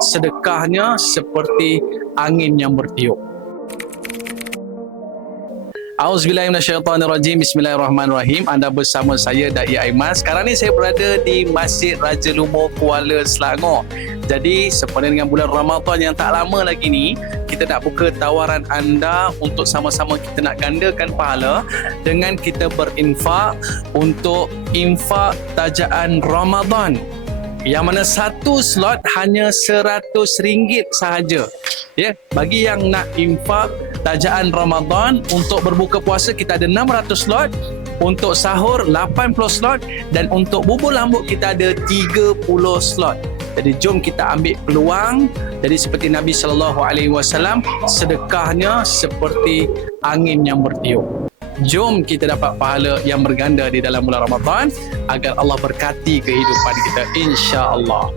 sedekahnya seperti angin yang bertiup. Auzubillahiminasyaitanirrajim. Bismillahirrahmanirrahim. Anda bersama saya Dai Aiman. Sekarang ni saya berada di Masjid Raja Lumur, Kuala Selangor. Jadi sempena dengan bulan Ramadan yang tak lama lagi ni, kita nak buka tawaran anda untuk sama-sama kita nak gandakan pahala dengan kita berinfak untuk infak tajaan Ramadan, yang mana satu slot hanya RM100 sahaja. Ya, bagi yang nak infak tajaan Ramadan untuk berbuka puasa, kita ada 600 slot, untuk sahur 80 slot, dan untuk bubur lambuk kita ada 30 slot. Jadi jom kita ambil peluang. Jadi seperti Nabi SAW, sedekahnya seperti angin yang bertiup. Jom kita dapat pahala yang berganda di dalam bulan Ramadan agar Allah berkati kehidupan kita, insya-Allah.